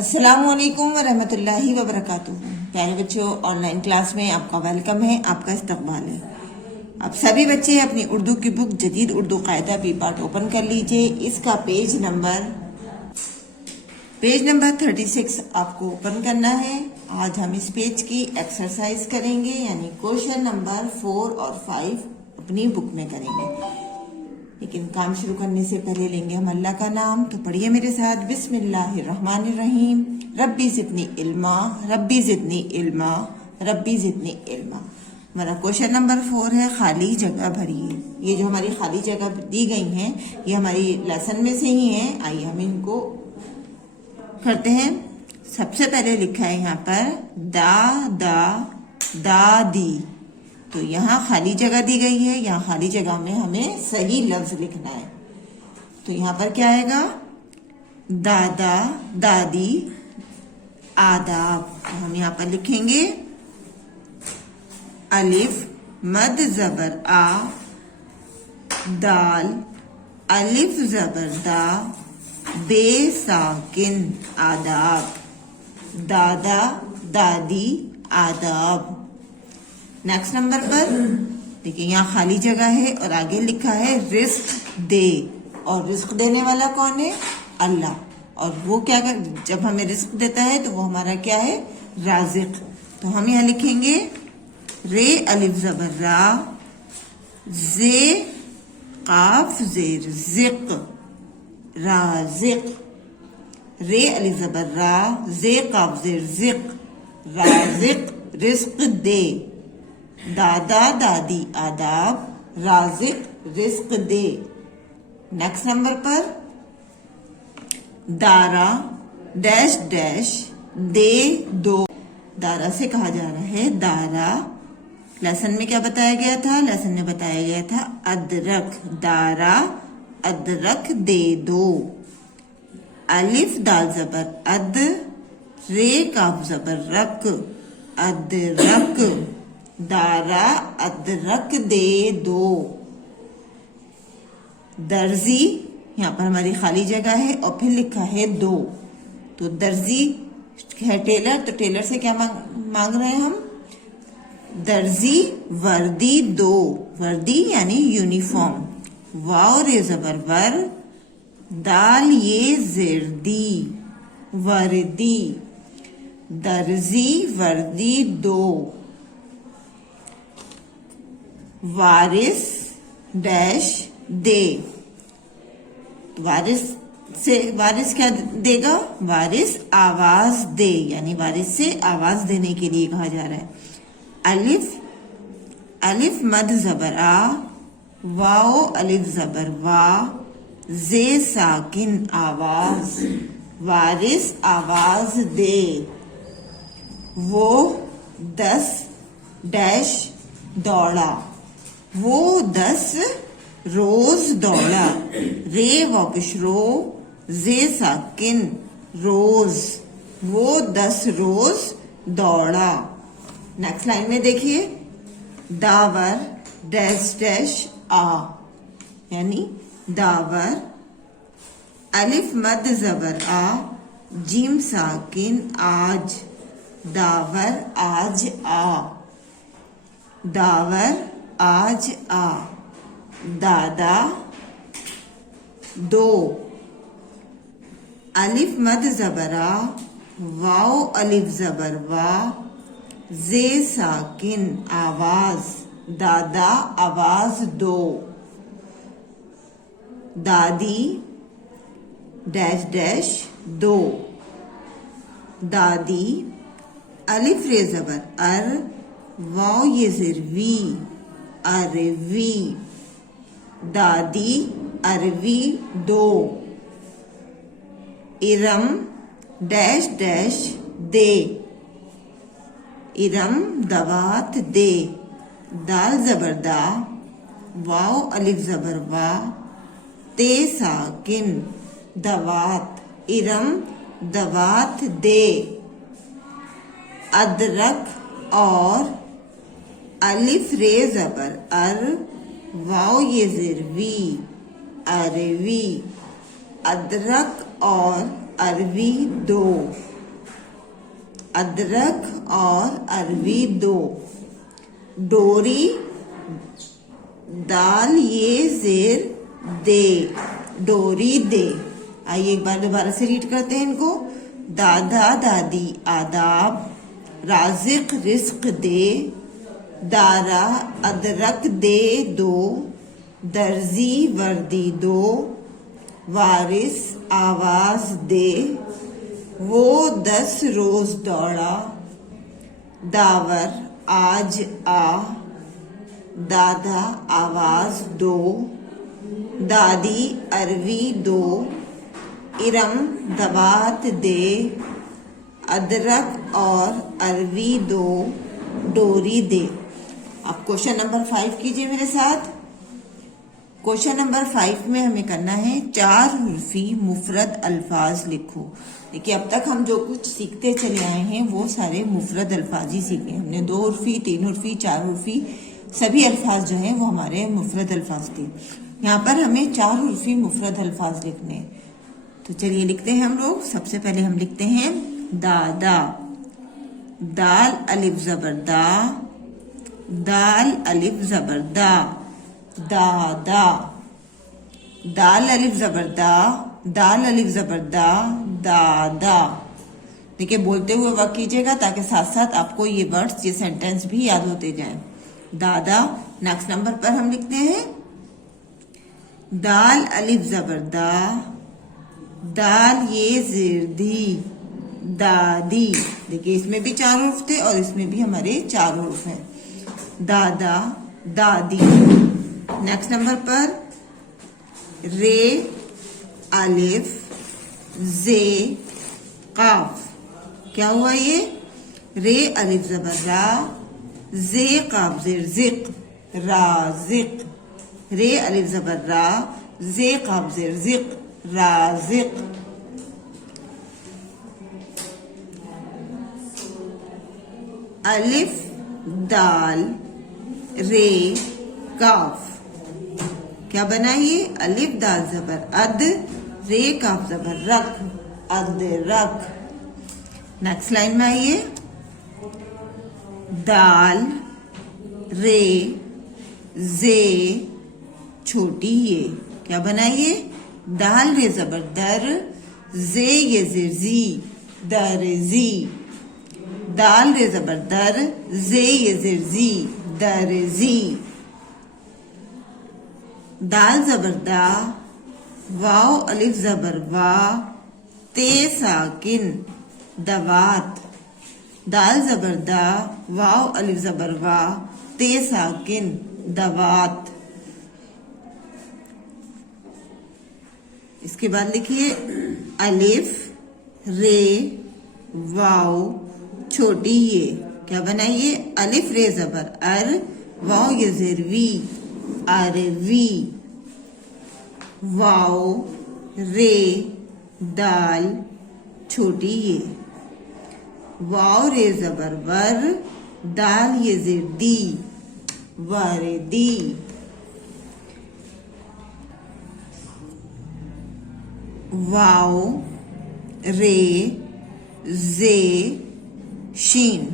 अस्सलामुअलैकुम वरहमतुल्लाहि वबरकातुहू। प्यारे बच्चों, ऑनलाइन क्लास में आपका वेलकम है, आपका इस्तकबाल है। आप सभी बच्चे अपनी उर्दू की बुक जदीद उर्दू कायदा बी पार्ट ओपन कर लीजिए। इसका पेज नंबर 36 आपको ओपन करना है। आज हम इस पेज की एक्सरसाइज करेंगे, यानी क्वेश्चन नंबर 4 और 5 अपनी बुक में करेंगे। लेकिन काम शुरू करने से पहले लेंगे हम अल्लाह का नाम। तो पढ़िए मेरे साथ, बिस्मिल्लाहिर्रहमानिर्रहीम। रब्बी ज़िदनी इल्मा, रब्बी ज़िदनी इल्मा, रब्बी ज़िदनी इल्मा। हमारा क्वेश्चन नंबर 4 है, खाली जगह भरिए। ये जो हमारी खाली जगह दी गई हैं, ये हमारी लेसन में से ही हैं। आइए हम इनको करते हैं। सबसे पहले लिखा है यहाँ पर दादी। तो यहाँ खाली जगह दी गई है, यहाँ खाली जगह में हमें सही लफ्ज लिखना है। तो यहाँ पर क्या आएगा? दादा, दादी, आदाब। तो हम यहाँ पर लिखेंगे अलिफ मद जबर आ, दाल अलिफ जबर दा, बे साकिन आदाब। दादा, दादी, आदाब। नेक्स्ट नंबर पर देखिए, यहाँ खाली जगह है और आगे लिखा है रिस्क दे। और रिस्क देने वाला कौन है? अल्लाह। और वो क्या कर, जब हमें रिस्क देता है तो वो हमारा क्या है? राजिक। तो हम यहाँ लिखेंगे रे अलिफ जबर रा, जे काफ जेर जिक, राजिक। रे अलिफ जबर रा, जे काफ जेर जिक, राजिक, रिस्क दे। दादा, दादी, आदाब, Rajik, risk they. Next number पर दारा डैश डैश दे दो। दारा से कहा जा रहा है दारा। लेसन में क्या बताया गया था? लेसन में बताया गया था अदरक। दारा अदरक दे दो। अलिफ दाल जबर अद, रे काफ जबर रक, अदरक। दारा अदरक दे दो। दर्जी, यहाँ पर हमारी खाली जगह है और फिर लिखा है दो। तो दर्जी है टेलर, तो टेलर से क्या मांग रहे हैं हम? दर्जी वर्दी दो। वर्दी यानी यूनिफॉर्म। वाव रे जबर वर, दाल ये जिर्दी, वर्दी। दर्जी वर्दी दो। वारिस डैश दे। वारिस क्या देगा? वारिस आवाज दे, यानी वारिस से आवाज देने के लिए कहा जा रहा है। अलिफ मद जबर आ, वाओ अलिफ जबर वा, जे साकिन आवाज, वारिस आवाज दे। वो 10 डैश दौड़ा, वो 10 रोज दौड़ा। रे वापिश रो, जे साकिन रोज, वो 10 रोज दौड़ा। नेक्स्ट लाइन में देखिए, दावर डैश डैश आ, यानी दावर अलिफ मद जबर आ, जीम साकिन आज, दावर आज आ। दावर आज आ। दादा दो। अलिफ मद जबरा, वाओ अलिफ जबर वा, जे साकिन आवाज, दादा आवाज दो। दादी डैश डैश दो। दादी अलिफ रे जबर अर, वाओ ये जिरवी, अरवी। दादी अरवी दो। इरम डैश डैश दे। इरम दवात दे। दाल जबर दा, वाओ अलिफ जबर वा, ते साकिन दवात, इरम दवात दे। अदरक और अलिफ रे जबर अर, वाओ ये जिरवी, अरवी। अदरक और अरबी दो, अदरक और अरबी दो, डोरी दाल ये जेर दे, डोरी दे। आइए एक बार दोबारा से रीड करते हैं इनको। दादा दादी आदाब, राजिक रिस्क दे, दारा अदरक दे दो, दर्जी वर्दी दो, वारिस आवाज दे, वो 10 रोज दौड़ा, दावर आज आ, दादा आवाज दो, दादी अरवी दो, इरम दबात दे, अदरक और अरवी दो, डोरी दे। अब क्वेश्चन नंबर 5 कीजिए मेरे साथ। क्वेश्चन नंबर 5 में हमें करना है 4 हुर्फी मुफरद अल्फाज लिखो। देखिए अब तक हम जो कुछ सीखते चले आए हैं वो सारे मुफरद अल्फाज ही सीखे। हमने 2 हुर्फी, 3 हुर्फी, 4 हुर्फी, सभी अल्फाज जो हैं वो हमारे मुफरद अल्फाज थे। यहाँ पर हमें 4 हुर्फी मुफरद अल्फाज लिखने हैं। तो चलिए लिखते हैं हम लोग। सबसे पहले हम लिखते हैं दादा, दाल अलिफ जबर दा, दाल अलिफ जबर दा, दादा, दाल अलिफ जबर दा, दाल अलिफ जबर दा, दादा। देखिए बोलते हुए वर्क कीजिएगा ताकि साथ साथ आपको ये वर्ड्स, ये सेंटेंस भी याद होते जाएं। दादा। नेक्स्ट नंबर पर हम लिखते हैं दाल अलिफ जबर दा, दाल ये जेर दी, दादी। देखिए इसमें भी 4 हुर्फ थे और इसमें भी हमारे 4 हुर्फ हैं। दादा दादी। नेक्स्ट नंबर पर रे अलिफ जे काफ। क्या हुआ ये? रे अलिफ जबर रा, जे काफ जेर जिक, राजिक। रे अलिफ जबर रा, जे काफ जेर जिक, राजिक। अलिफ दाल रे काफ। क्या बना ये? अलिफ दाल जबर अद, रे काफ जबर रख, अद रख। नेक्स्ट लाइन में आइए। दाल रे जे छोटी ये। क्या बनाइए? दाल रे जबर दर, जे ये जेर जी, दर जी। दाल रे जबर दर, जे ये जेर जी, दर जी। दाल जबर दा, वाव अलिफ जबर वा, ते साकिन, दवात। दाल जबर दा, वाव अलिफ जबर वा, ते साकिन, दवात। इसके बाद लिखिए अलिफ रे वाव छोटी ये। क्या बनाइए? अलिफ रे जबर अर, वाव ये जेर वी, अरवी। वाव रे दाल छोटी ये, वाव रे जबर वर, दाल ये जेर दी, वर्दी। वाव रे जे शीन।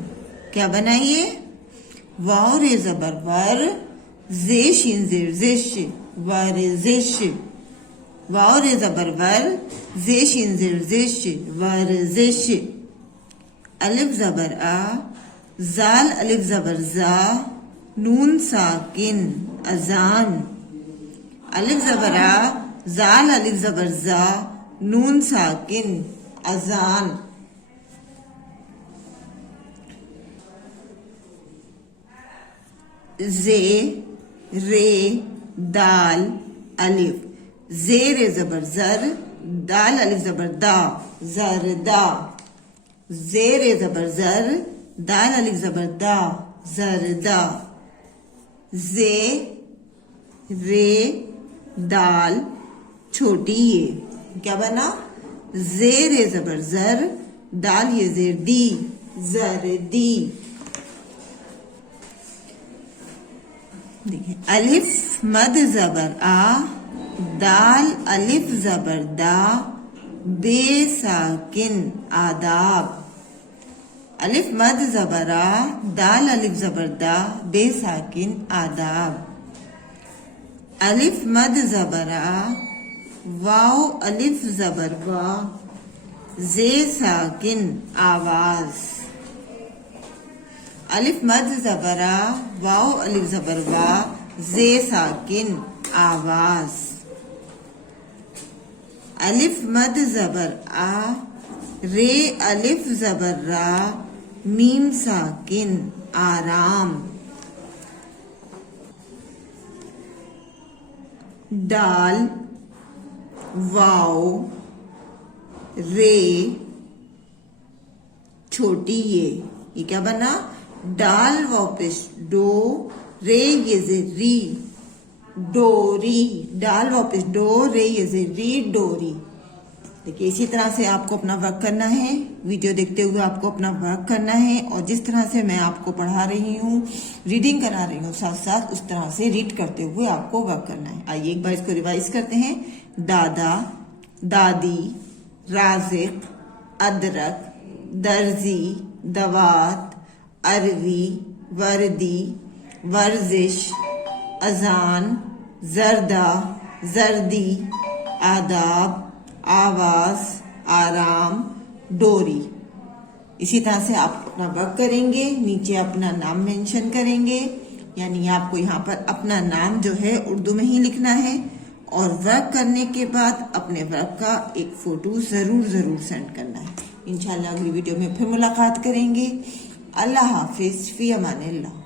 क्या बनाइए? वाव रे जबर वर, जे शीन जेर जिश, वर्जिश। वाव रे जबर वर, जे शीन जेर जिश, वर्जिश। अलिफ जबर आ, जाल अलिफ जबर जा, नून साकिन, अजान। अलिफ जबर आ, जाल अलिफ जबर जा, नून साकिन, अजान। जे रे दाल अलिफ, जे रे जबर जर, दाल अलिफ जबर दा, जरदा। जे रे जबर जर, दाल अलिफ जबर दा, जरदा। जे रे दाल छोटी ये। क्या बना? जे रे जबर जर, दाल ये जेर दी, जरदी। देखिए अलिफ मद जबर आ, दाल अलिफ जबर दा, बेसाकिन आदाब। अलिफ मद ज़बरा, दाल अलिफ ज़बर दा, बेसाकिन आदाब। अलिफ मद ज़बरा, वाव अलिफ ज़बर वा, जे साकिन आवाज। अलिफ मद ज़बरा, वाव अलिफ ज़बर वा, जे साकिन आवाज। अलिफ मद ज़बर आ, रे अलिफ ज़बर रा, मीम साकिन आराम। दाल वाव रे छोटी ये क्या बना? डाल वाव पेश डो, रे ये जे री, डोरी। डाल वाव पेश डो, रे ये जे री, डोरी। देखिए इसी तरह से आपको अपना वर्क करना है, वीडियो देखते हुए आपको अपना वर्क करना है और जिस तरह से मैं आपको पढ़ा रही हूँ, रीडिंग करा रही हूँ साथ साथ, उस तरह से रीड करते हुए आपको वर्क करना है। आइए एक बार इसको रिवाइज करते हैं। दादा, दादी, राज़िक, अदरक, दर्जी, दवात, अरवी, वर्दी, वर्जिश, अजान, जर्दा, जर्दी, आदाब, आवाज, आराम, डोरी। इसी तरह से आप अपना वर्क करेंगे, नीचे अपना नाम मेंशन करेंगे, यानी आपको यहाँ पर अपना नाम जो है उर्दू में ही लिखना है और वर्क करने के बाद अपने वर्क का एक फोटो जरूर सेंड करना है। इंशाल्लाह अगली वीडियो में फिर मुलाकात करेंगे। अल्लाह हाफिज, फी अमानिल्लाह।